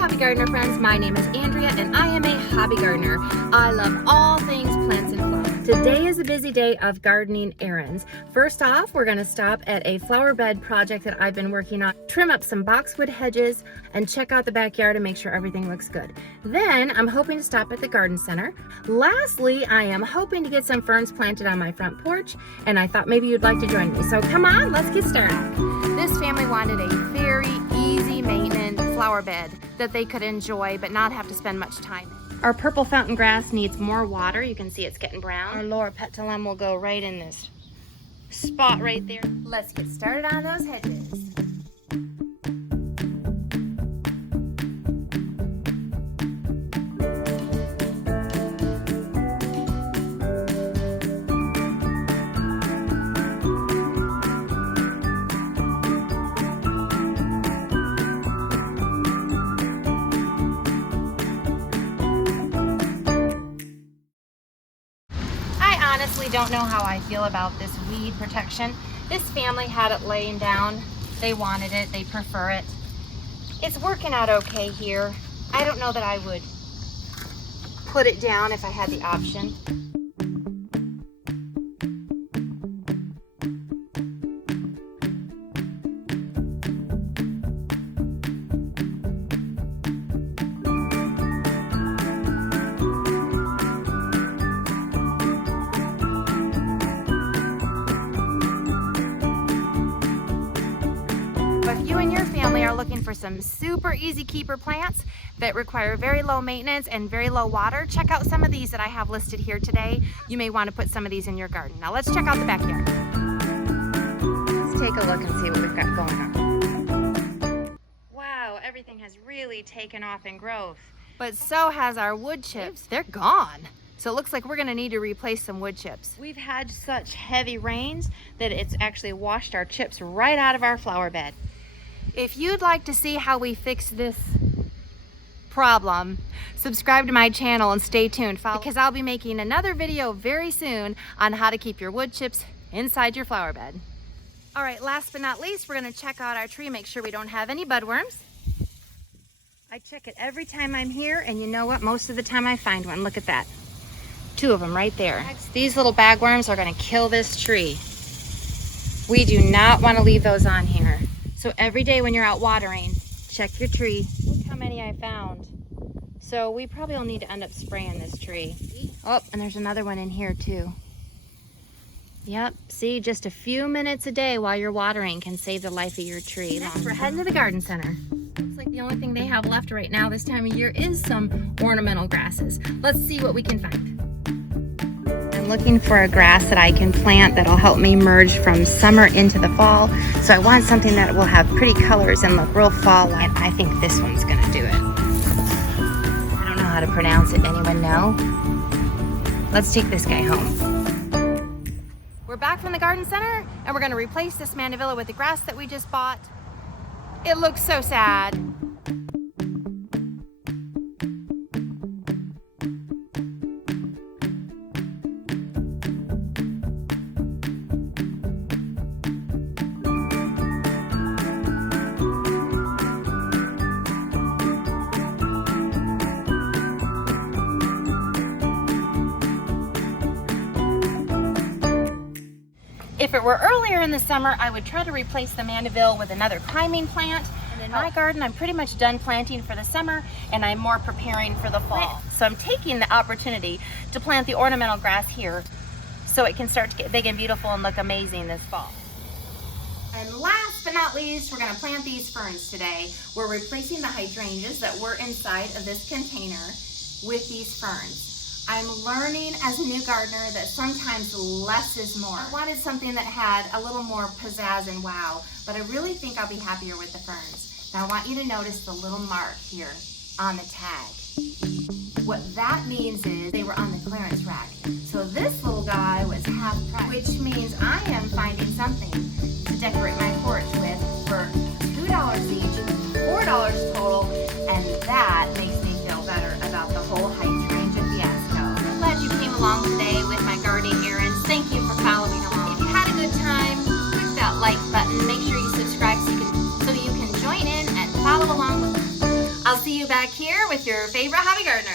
hobby gardener friends, my name is Andrea and I am a hobby gardener. I love all things plants and flowers. Today is a busy day of gardening errands. First off, we're going to stop at a flower bed project that I've been working on, trim up some boxwood hedges and check out the backyard and make sure everything looks good. Then I'm hoping to stop at the garden center. Lastly, I am hoping to get some ferns planted on my front porch, and I thought maybe you'd like to join me. So come on, let's get started. This family wanted a very easy maintenance flower bed that they could enjoy but not have to spend much time. Our purple fountain grass needs more water. You can see it's getting brown. Our Loropetulum will go right in this spot right there. Let's get started on those hedges. Honestly don't know how I feel about this weed protection. This family had it laying down. They wanted it, they prefer it. It's working out okay here. I don't know that I would put it down if I had the option. If you and your family are looking for some super easy keeper plants that require very low maintenance and very low water, check out some of these that I have listed here today. You may want to put some of these in your garden. Now let's check out the backyard. Let's take a look and see what we've got going on. Wow, everything has really taken off in growth. But so has our wood chips. They're gone. So it looks like we're gonna need to replace some wood chips. We've had such heavy rains that it's actually washed our chips right out of our flower bed. If you'd like to see how we fix this problem, subscribe to my channel and stay tuned because I'll be making another video very soon on how to keep your wood chips inside your flower bed. All right, last but not least, we're gonna check out our tree, make sure we don't have any budworms. I check it every time I'm here, and you know what? Most of the time I find one. Look at that. Two of them right there. These little bagworms are gonna kill this tree. We do not wanna leave those on here. So every day when you're out watering, check your tree. Look how many I found. So we probably will need to end up spraying this tree. Oh, and there's another one in here too. Yep, see, just a few minutes a day while you're watering can save the life of your tree. Next, we're heading to the garden center. Looks like the only thing they have left right now this time of year is some ornamental grasses. Let's see what we can find. I'm looking for a grass that I can plant that'll help me merge from summer into the fall. So I want something that will have pretty colors and look real fall-like. And I think this one's gonna do it. I don't know how to pronounce it. Anyone know? Let's take this guy home. We're back from the garden center and we're gonna replace this Mandeville with the grass that we just bought. It looks so sad. If it were earlier in the summer, I would try to replace the Mandeville with another climbing plant. And in my garden, I'm pretty much done planting for the summer and I'm more preparing for the fall. So I'm taking the opportunity to plant the ornamental grass here so it can start to get big and beautiful and look amazing this fall. And last but not least, we're gonna plant these ferns today. We're replacing the hydrangeas that were inside of this container with these ferns. I'm learning as a new gardener that sometimes less is more. I wanted something that had a little more pizzazz and wow, but I really think I'll be happier with the ferns. Now I want you to notice the little mark here on the tag. What that means is they were on the clearance rack. So this little guy was half price, which means I am finding something to decorate my porch with for $2 each, $4 total, and that makes me feel better about the whole hydrangea fiasco. I'm glad you came along today with my gardening errands. Thank you for following along. If you had a good time, click that like button. Make sure you subscribe so you can join in and follow along with me. I'll see you back here with your favorite hobby gardener.